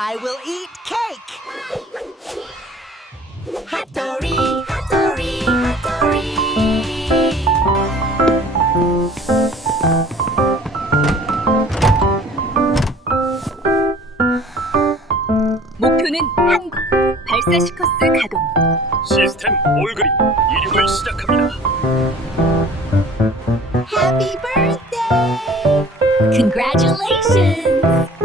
I will eat cake. 핫도리 핫도리 핫도리 목표는 한국. 발사 시커스 가동. 시스템 올그린 이륙을 시작합니다. Happy birthday! Congratulations!